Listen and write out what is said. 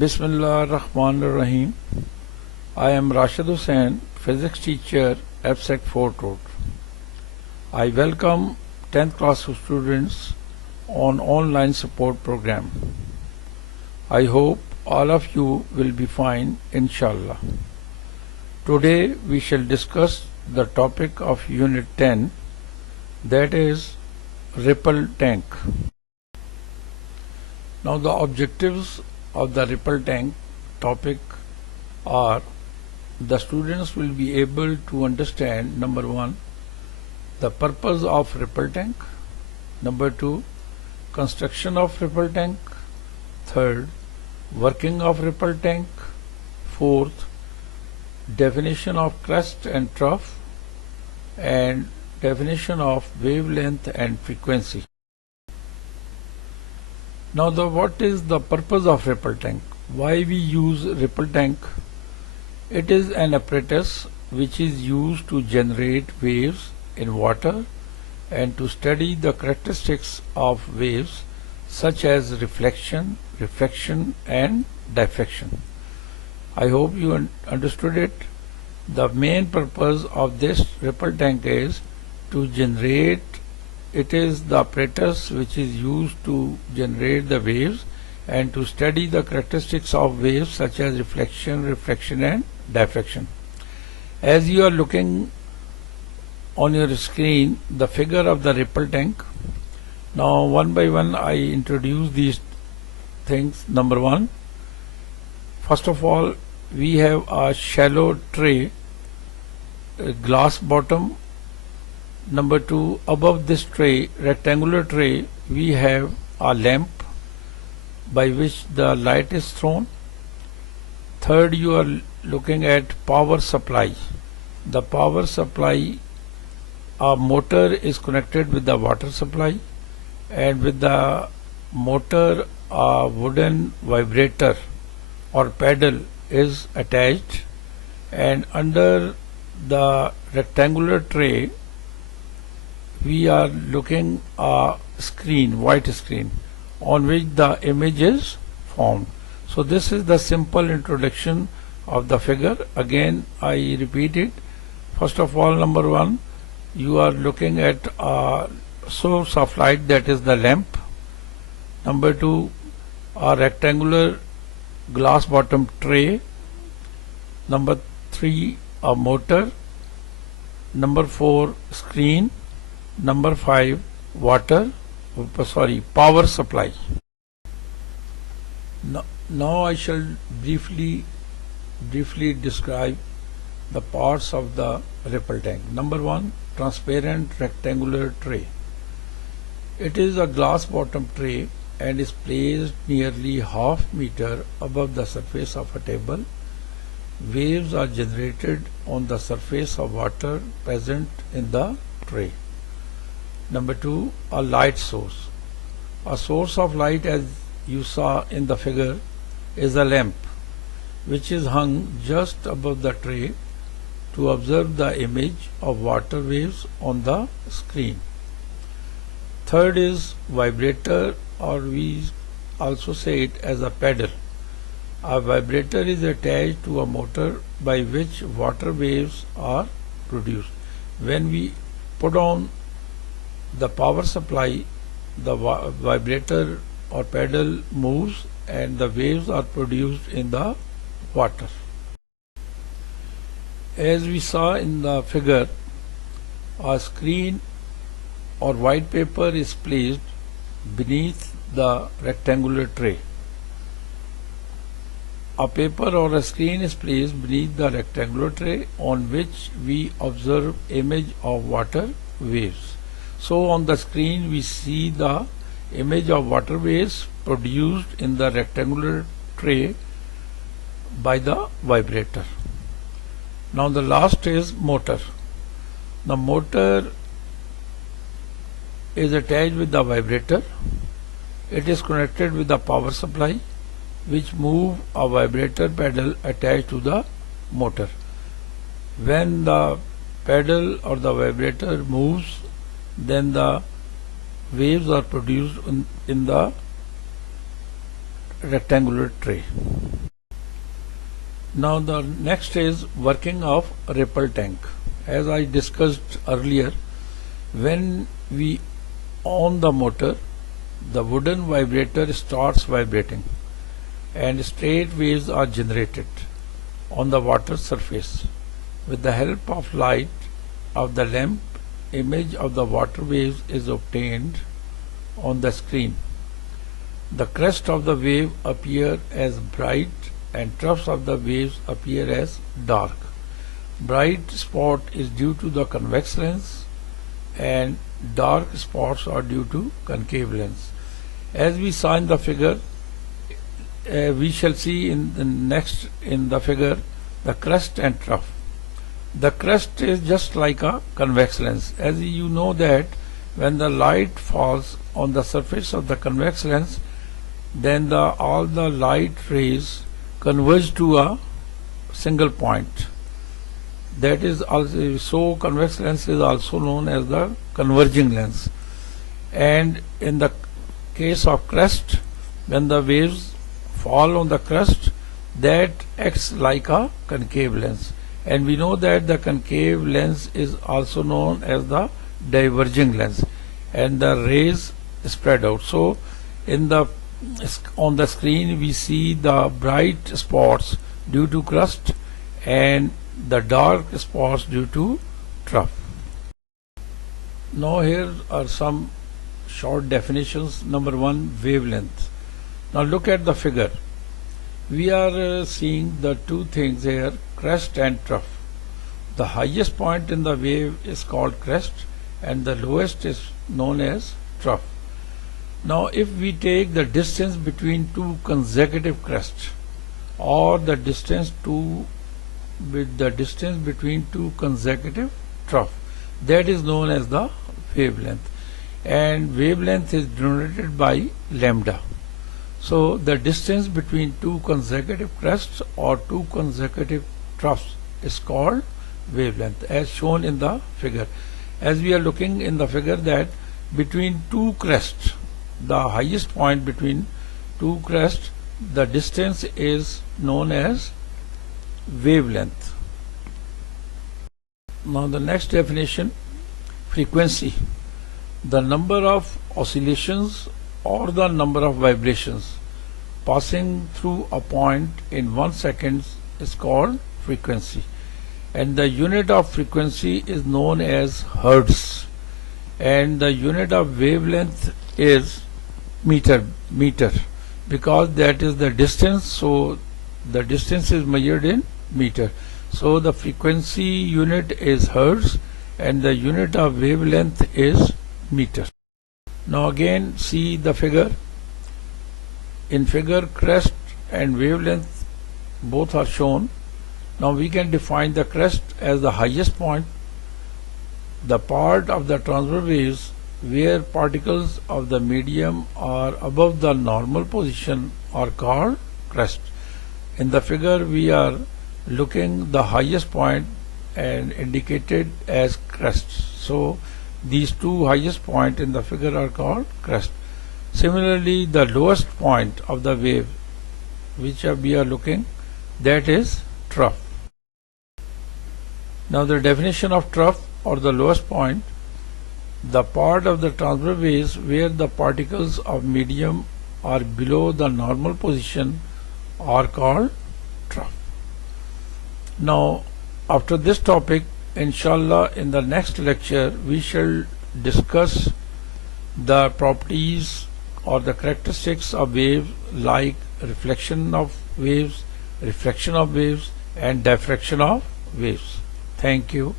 Bismillah Rahman Rahim. I am Rashid Hussain, physics teacher, FSEC Fort Road. I welcome 10th class students on online support program. I hope all of you will be fine, inshallah. Today we shall discuss the topic of Unit 10, that is ripple tank. Now the objectives of the ripple tank topic are: the students will be able to understand, number 1, the purpose of ripple tank, number 2, construction of ripple tank, third, working of ripple tank, fourth, definition of crest and trough, and definition of wavelength and frequency. Now what is the purpose of ripple tank? Why we use ripple tank? It is an apparatus which is used to generate waves in water and to study the characteristics of waves such as reflection, refraction and diffraction. I hope you understood it. The main purpose of this ripple tank is to generate. It is the apparatus which is used to generate the waves and to study the characteristics of waves such as reflection, refraction and diffraction. As you are looking on your screen the figure of the ripple tank. Now one by one I introduce these things. Number 1, first of all we have a shallow tray, a glass bottom. Number 2, above this tray, rectangular tray, we have a lamp by which the light is thrown. Third, you are looking at power supply. The power supply, a motor is connected with the water supply, and with the motor a wooden vibrator or pedal is attached, and under the rectangular tray we are looking a screen, white screen, on which the image is formed. So this is the simple introduction of the figure. Again I repeat it. First of all, number 1, you are looking at a source of light, that is the lamp. Number 2, a rectangular glass bottom tray. Number 3, a motor. Number 4, screen. Number 5, power supply. Now I shall briefly describe the parts of the ripple tank. Number 1, transparent rectangular tray. It is a glass bottom tray and is placed nearly half meter above the surface of a table. Waves are generated on the surface of water present in the tray. Number 2, a light source. A source of light, as you saw in the figure, is a lamp which is hung just above the tray to observe the image of water waves on the screen. Third is vibrator, or we also say it as a pedal. A vibrator is attached to a motor by which water waves are produced. When we put on the power supply, the vibrator or pedal moves and the waves are produced in the water. As we saw in the figure, a screen or white paper is placed beneath the rectangular tray. A paper or a screen is placed beneath the rectangular tray on which we observe image of water waves. So on the screen we see the image of water waves produced in the rectangular tray by the vibrator. Now the last is motor. The motor is attached with the vibrator. It is connected with the power supply which move a vibrator pedal attached to the motor. When the pedal or the vibrator moves, then the waves are produced in the rectangular tray. Now the next is working of ripple tank. As I discussed earlier, when we on the motor, the wooden vibrator starts vibrating and straight waves are generated on the water surface. With the help of light of the lamp, image of the water waves is obtained on the screen. The crest of the wave appear as bright and troughs of the waves appear as dark. Bright spot is due to the convex lens and dark spots are due to concave lens. As we saw in the figure, we shall see in the next in the figure the crest and trough. The crest is just like a convex lens. As you know that when the light falls on the surface of the convex lens, then all the light rays converge to a single point. That is also, so convex lens is also known as the converging lens. And in the case of crest, when the waves fall on the crest, that acts like a concave lens. And we know that the concave lens is also known as the diverging lens, and the rays spread out. So on the screen we see the bright spots due to crest and the dark spots due to trough. Now here are some short definitions. Number one, wavelength. Now look at the figure. We are seeing the two things here, crest and trough. The highest point in the wave is called crest and the lowest is known as trough. Now if we take the distance between two consecutive crests or the distance between two consecutive trough, that is known as the wavelength, and wavelength is denoted by lambda. So the distance between two consecutive crests or two consecutive troughs is called wavelength, as shown in the figure. As we are looking in the figure that between two crests, the highest point between two crests, the distance is known as wavelength. Now the next definition, frequency. The number of oscillations or the number of vibrations passing through a point in 1 second is called frequency, and the unit of frequency is known as hertz, and the unit of wavelength is meter, because that is the distance, so the distance is measured in meter. So the frequency unit is hertz and the unit of wavelength is meter. Now again see the figure. In figure, crest and wavelength both are shown. Now we can define the crest as the highest point. The part of the transverse waves where particles of the medium are above the normal position are called crest. In the figure we are looking the highest point and indicated as crest. So these two highest points in the figure are called crest. Similarly, the lowest point of the wave which we are looking, that is trough. Now the definition of trough or the lowest point, the part of the transverse waves where the particles of medium are below the normal position are called trough. Now after this topic, inshallah, in the next lecture we shall discuss the properties or the characteristics of waves, like reflection of waves, refraction of waves, and diffraction of waves. Thank you.